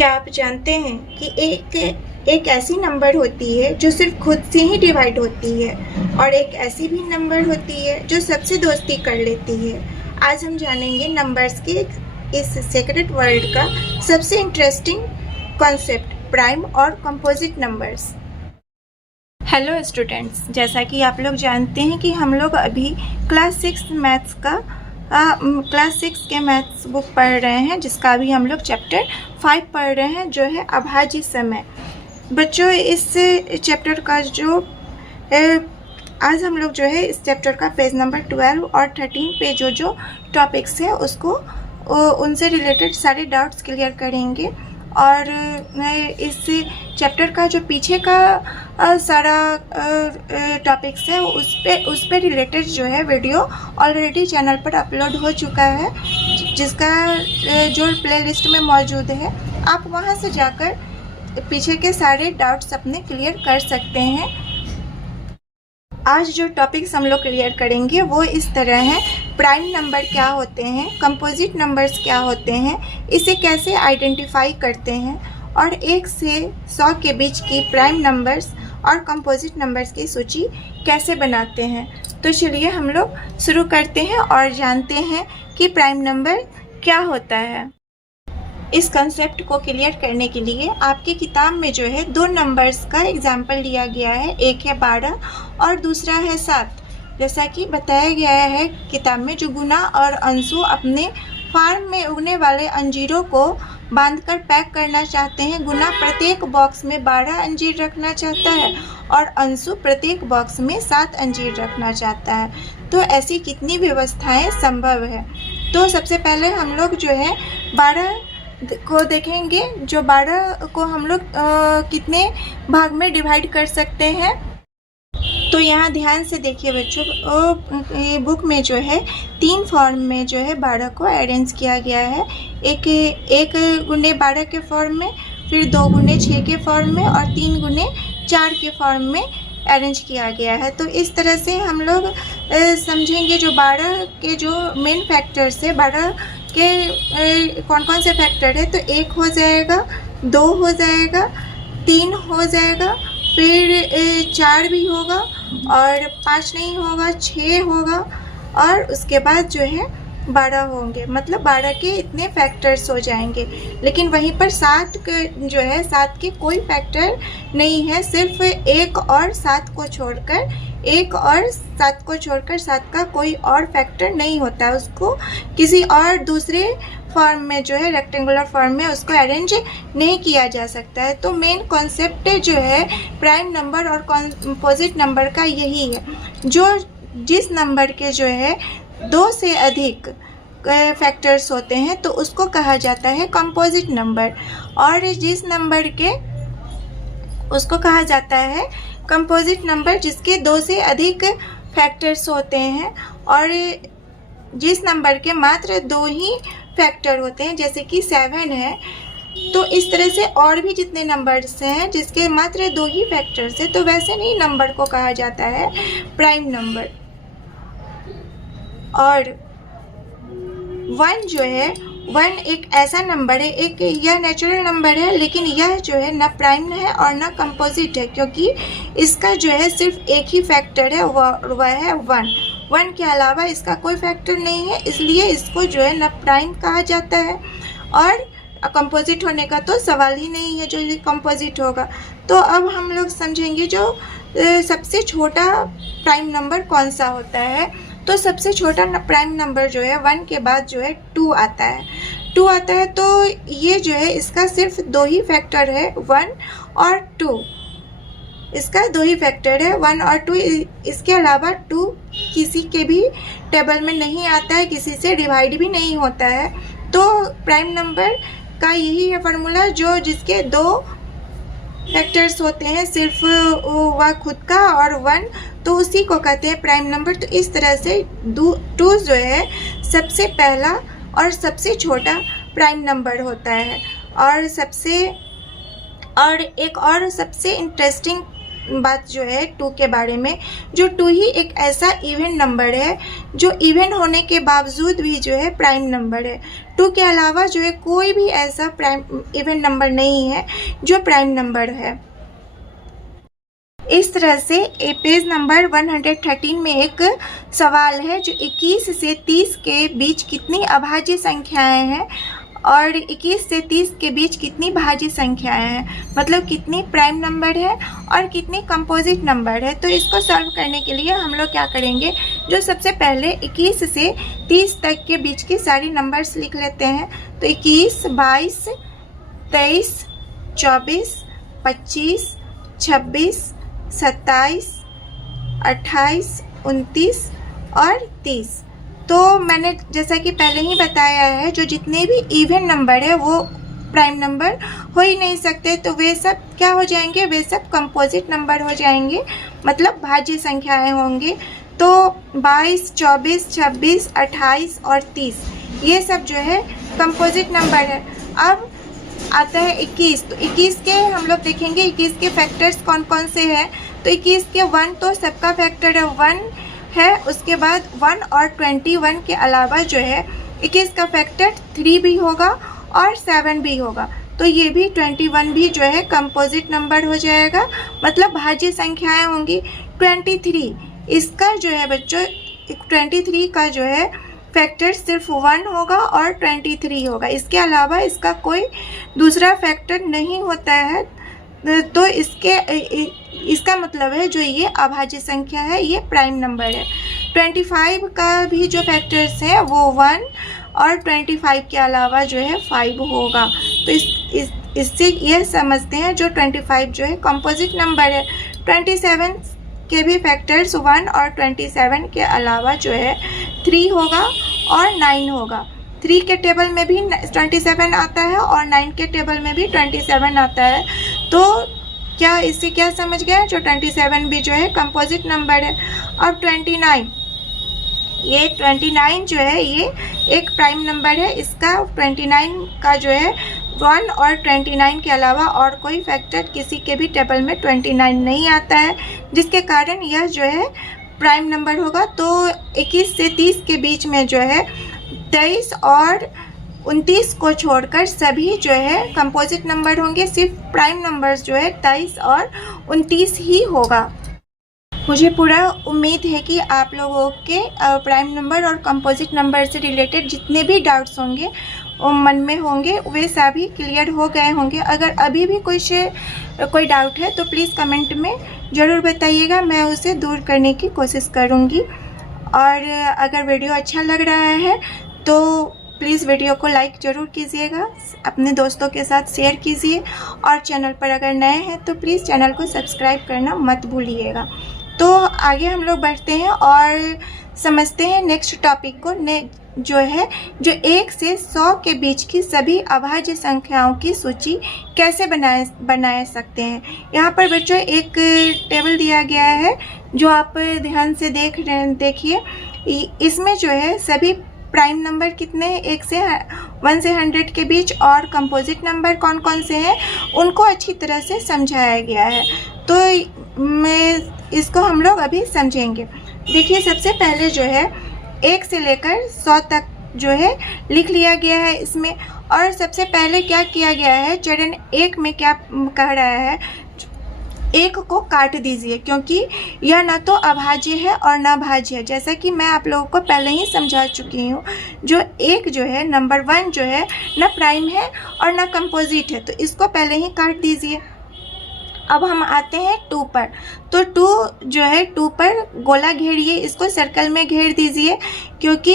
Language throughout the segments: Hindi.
क्या आप जानते हैं कि एक ऐसी नंबर होती है जो सिर्फ खुद से ही डिवाइड होती है और एक ऐसी भी नंबर होती है जो सबसे दोस्ती कर लेती है। आज हम जानेंगे नंबर्स के इस सीक्रेट वर्ल्ड का सबसे इंटरेस्टिंग कॉन्सेप्ट, प्राइम और कंपोजिट नंबर्स। हेलो स्टूडेंट्स, जैसा कि आप लोग जानते हैं कि हम लोग अभी क्लास 6 के मैथ्स बुक पढ़ रहे हैं, जिसका अभी हम लोग चैप्टर 5 पढ़ रहे हैं, जो है अभाज्य समय। बच्चों, इस चैप्टर का आज हम लोग जो है इस चैप्टर का पेज नंबर 12 और 13 पे जो टॉपिक्स है उसको उनसे रिलेटेड सारे डाउट्स क्लियर करेंगे। और इस चैप्टर का जो पीछे का सारा टॉपिक्स है उस पे रिलेटेड जो है वीडियो ऑलरेडी चैनल पर अपलोड हो चुका है, जिसका जो प्लेलिस्ट में मौजूद है। आप वहां से जाकर पीछे के सारे डाउट्स अपने क्लियर कर सकते हैं। आज जो टॉपिक्स हम लोग क्लियर करेंगे वो इस तरह हैं: प्राइम नंबर क्या होते हैं, कंपोजिट नंबर्स क्या होते हैं, इसे कैसे आइडेंटिफाई करते हैं, और 1 से 100 के बीच की प्राइम नंबर्स और कंपोजिट नंबर्स की सूची कैसे बनाते हैं। तो चलिए हम लोग शुरू करते हैं और जानते हैं कि प्राइम नंबर क्या होता है। इस कंसेप्ट को क्लियर करने के लिए आपकी किताब में जो है 2 नंबर्स का एग्जाम्पल दिया गया है, एक है 12 और दूसरा है 7। जैसा कि बताया गया है किताब में, जो गुना और अंशु अपने फार्म में उगने वाले अंजीरों को बांधकर पैक करना चाहते हैं। गुना प्रत्येक बॉक्स में 12 अंजीर रखना चाहता है और अंशु प्रत्येक बॉक्स में 7 अंजीर रखना चाहता है। तो ऐसी कितनी व्यवस्थाएं संभव है। तो सबसे पहले हम लोग जो है 12 को देखेंगे। जो 12 को हम लोग कितने भाग में डिवाइड कर सकते हैं। तो यहाँ ध्यान से देखिए बच्चों, बुक में जो है 3 फॉर्म में जो है 12 को अरेंज किया गया है। एक गुने 12 के फॉर्म में, फिर 2 गुने 6 के फॉर्म में और 3 गुने 4 के फॉर्म में अरेंज किया गया है। तो इस तरह से हम लोग समझेंगे जो 12 के जो मेन फैक्टर्स है, 12 के कौन कौन से फैक्टर है। तो 1 हो जाएगा, 2 हो जाएगा, 3 हो जाएगा, फिर 4 भी होगा और 5 नहीं होगा, 6 होगा और उसके बाद जो है 12 होंगे। मतलब 12 के इतने फैक्टर्स हो जाएंगे। लेकिन वहीं पर 7 के जो है 7 के कोई फैक्टर नहीं है, सिर्फ 1 और 7 को छोड़कर 7 का कोई और फैक्टर नहीं होता है। उसको किसी और दूसरे फॉर्म में जो है रेक्टेंगुलर फॉर्म में उसको अरेंज नहीं किया जा सकता है। तो मेन कॉन्सेप्ट जो है प्राइम नंबर और कंपोजिट नंबर का यही है। जिस नंबर के जो है 2 से अधिक फैक्टर्स होते हैं तो उसको कहा जाता है कंपोजिट नंबर, और जिस नंबर के उसको कहा जाता है कंपोजिट नंबर जिसके 2 से अधिक फैक्टर्स होते हैं, और जिस नंबर के मात्र 2 ही फैक्टर होते हैं, जैसे कि 7 है। तो इस तरह से और भी जितने नंबर्स हैं जिसके मात्र 2 ही फैक्टर्स हैं, तो वैसे नहीं नंबर को कहा जाता है प्राइम नंबर। और 1 जो है, 1 एक ऐसा नंबर है, एक यह नेचुरल नंबर है, लेकिन यह जो है न प्राइम है और न कंपोजिट है, क्योंकि इसका जो है सिर्फ एक ही फैक्टर है, वह है 1 के अलावा इसका कोई फैक्टर नहीं है, इसलिए इसको जो है न प्राइम कहा जाता है और कंपोजिट होने का तो सवाल ही नहीं है जो ये कंपोजिट होगा। तो अब हम लोग समझेंगे जो सबसे छोटा प्राइम नंबर कौन सा होता है। तो सबसे छोटा प्राइम नंबर जो है 1 के बाद जो है 2 आता है। 2 आता है तो ये जो है इसका सिर्फ 2 ही फैक्टर है, 1 और 2। इसका 2 ही फैक्टर है, 1 और 2। इसके अलावा 2 किसी के भी टेबल में नहीं आता है, किसी से डिवाइड भी नहीं होता है। तो प्राइम नंबर का यही है फार्मूला, जिसके 2 फैक्टर्स होते हैं, सिर्फ वह खुद का और 1, तो उसी को कहते हैं प्राइम नंबर। तो इस तरह से 2 जो है सबसे पहला और सबसे छोटा प्राइम नंबर होता है। और एक और सबसे इंटरेस्टिंग बात जो है 2 के बारे में, जो 2 ही एक ऐसा इवन नंबर है जो इवन होने के बावजूद भी जो है प्राइम नंबर है। 2 के अलावा जो है कोई भी ऐसा प्राइम इवन नंबर नहीं है जो प्राइम नंबर है। इस तरह से पेज नंबर 113 में एक सवाल है जो 21 से 30 के बीच कितनी अभाज्य संख्याएं हैं और 21 से 30 के बीच कितनी भाज्य संख्याएं हैं, मतलब कितनी प्राइम नंबर है और कितनी कंपोजिट नंबर है। तो इसको सॉल्व करने के लिए हम लोग क्या करेंगे, जो सबसे पहले 21 से 30 तक के बीच की सारी नंबर्स लिख लेते हैं। तो 21, 22, 23, 24, 25, 26, 27, 28, 29 और 30। तो मैंने जैसा कि पहले ही बताया है, जो जितने भी इवन नंबर है वो प्राइम नंबर हो ही नहीं सकते, तो वे सब क्या हो जाएंगे, वे सब कंपोजिट नंबर हो जाएंगे, मतलब भाज्य संख्याएं होंगी। तो 22, 24, 26, 28 और 30 ये सब जो है कंपोजिट नंबर है। अब आता है 21, तो 21 के हम लोग देखेंगे 21 के फैक्टर्स कौन कौन से हैं। तो 21 के 1 तो सबका फैक्टर है 1 है, उसके बाद 1 और 21 के अलावा जो है 21 का फैक्टर 3 भी होगा और 7 भी होगा। तो ये भी 21 भी जो है कंपोजिट नंबर हो जाएगा, मतलब भाज्य संख्याएं होंगी। 23 इसका जो है बच्चों 23 का जो है फैक्टर सिर्फ 1 होगा और 23 होगा, इसके अलावा इसका कोई दूसरा फैक्टर नहीं होता है। तो इसका मतलब है जो ये अभाज्य संख्या है ये प्राइम नंबर है। 25 का भी जो फैक्टर्स है वो 1 और 25 के अलावा जो है 5 होगा। तो इससे यह समझते हैं जो 25 जो है कंपोजिट नंबर है। 27 के भी फैक्टर्स 1 और 27 के अलावा जो है 3 होगा और 9 होगा। 3 के टेबल में भी 27 आता है और 9 के टेबल में भी 27 आता है। तो क्या इससे क्या समझ गया, जो 27 भी जो है कंपोजिट नंबर है। अब 29, ये 29 जो है ये एक प्राइम नंबर है। इसका 29 का जो है 1 और 29 के अलावा और कोई फैक्टर किसी के भी टेबल में 29 नहीं आता है, जिसके कारण यह जो है प्राइम नंबर होगा। तो 21 से 30 के बीच में जो है 23 और 29 को छोड़कर सभी जो है कंपोजिट नंबर होंगे। सिर्फ प्राइम नंबर्स जो है 23 और 29 ही होगा। मुझे पूरा उम्मीद है कि आप लोगों के प्राइम नंबर और कंपोजिट नंबर से रिलेटेड जितने भी डाउट्स होंगे मन में होंगे वे सभी क्लियर हो गए होंगे। अगर अभी भी कोई डाउट है तो प्लीज़ कमेंट में ज़रूर बताइएगा, मैं उसे दूर करने की कोशिश करूँगी। और अगर वीडियो अच्छा लग रहा है तो प्लीज़ वीडियो को लाइक ज़रूर कीजिएगा, अपने दोस्तों के साथ शेयर कीजिए और चैनल पर अगर नए हैं तो प्लीज़ चैनल को सब्सक्राइब करना मत भूलिएगा। तो आगे हम लोग बढ़ते हैं और समझते हैं नेक्स्ट टॉपिक को, जो है जो 1 से 100 के बीच की सभी अभाज्य संख्याओं की सूची कैसे बनाए सकते हैं। यहाँ पर बच्चों एक टेबल दिया गया है जो आप ध्यान से देखिए। इसमें जो है सभी प्राइम नंबर कितने हैं 1 से 100 के बीच और कंपोजिट नंबर कौन कौन से हैं उनको अच्छी तरह से समझाया गया है। तो इसको हम लोग अभी समझेंगे। देखिए सबसे पहले जो है 1 से लेकर 100 तक जो है लिख लिया गया है इसमें। और सबसे पहले क्या किया गया है, चरण 1 में क्या कह रहा है, 1 को काट दीजिए क्योंकि यह न तो अभाज्य है और न भाज्य है। जैसा कि मैं आप लोगों को पहले ही समझा चुकी हूँ, जो 1 जो है नंबर 1 जो है न प्राइम है और न कंपोजिट है, तो इसको पहले ही काट दीजिए। अब हम आते हैं 2 पर। तो 2 जो है 2 पर गोला घेरिए, इसको सर्कल में घेर दीजिए क्योंकि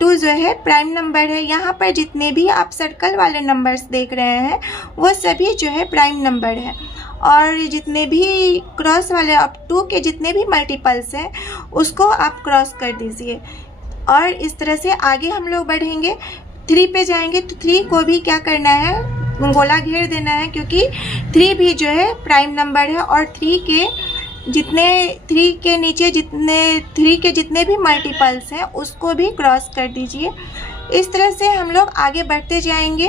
2 जो है प्राइम नंबर है। यहाँ पर जितने भी आप सर्कल वाले नंबर्स देख रहे हैं वो सभी जो है प्राइम नंबर है। और जितने भी क्रॉस वाले अब 2 के जितने भी मल्टीपल्स हैं उसको आप क्रॉस कर दीजिए। और इस तरह से आगे हम लोग बढ़ेंगे। 3 पे जाएंगे तो 3 को भी क्या करना है, गोला घेर देना है क्योंकि 3 भी जो है प्राइम नंबर है। और 3 के नीचे जितने भी मल्टीपल्स हैं उसको भी क्रॉस कर दीजिए। इस तरह से हम लोग आगे बढ़ते जाएंगे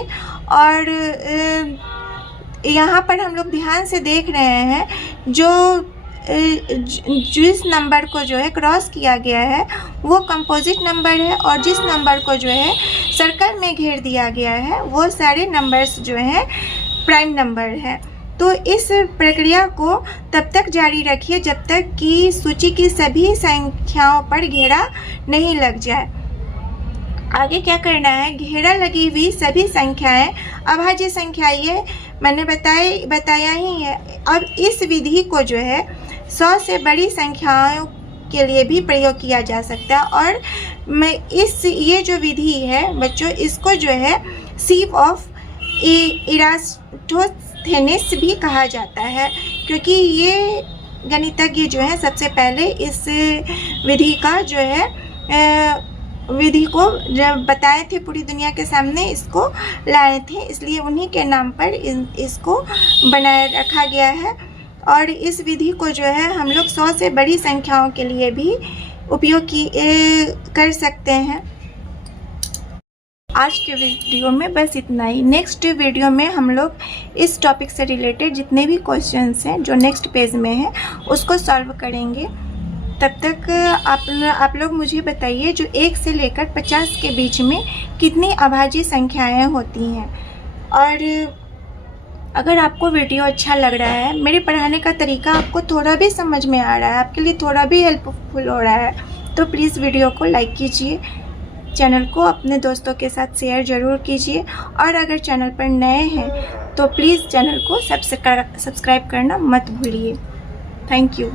और यहाँ पर हम लोग ध्यान से देख रहे हैं जो जिस नंबर को जो है क्रॉस किया गया है वो कंपोजिट नंबर है, और जिस नंबर को जो है सर्कल में घेर दिया गया है वो सारे नंबर्स जो हैं प्राइम नंबर है। तो इस प्रक्रिया को तब तक जारी रखिए जब तक कि सूची की सभी संख्याओं पर घेरा नहीं लग जाए। आगे क्या करना है, घेरा लगी हुई सभी संख्याएं अभाज्य संख्या, ये मैंने बताया ही है। अब इस विधि को जो है 100 से बड़ी संख्याओं के लिए भी प्रयोग किया जा सकता है। और ये जो विधि है बच्चों, इसको जो है सीप ऑफ इरास्टोथेनिस भी कहा जाता है, क्योंकि ये गणितज्ञ जो है सबसे पहले इस विधि का जो है विधि को जब बताए थे पूरी दुनिया के सामने, इसको लाए थे, इसलिए उन्हीं के नाम पर इसको बनाए रखा गया है। और इस विधि को जो है हम लोग 100 से बड़ी संख्याओं के लिए भी उपयोग कर सकते हैं। आज के वीडियो में बस इतना ही। नेक्स्ट वीडियो में हम लोग इस टॉपिक से रिलेटेड जितने भी क्वेश्चंस हैं जो नेक्स्ट पेज में हैं उसको सॉल्व करेंगे। तब तक आप लोग मुझे बताइए जो 1 से लेकर 50 के बीच में कितनी अभाज्य संख्याएं होती हैं। और अगर आपको वीडियो अच्छा लग रहा है, मेरे पढ़ाने का तरीका आपको थोड़ा भी समझ में आ रहा है, आपके लिए थोड़ा भी हेल्पफुल हो रहा है, तो प्लीज़ वीडियो को लाइक कीजिए, चैनल को अपने दोस्तों के साथ शेयर ज़रूर कीजिए। और अगर चैनल पर नए हैं तो प्लीज़ चैनल को सब्सक्राइब करना मत भूलिए। Thank you.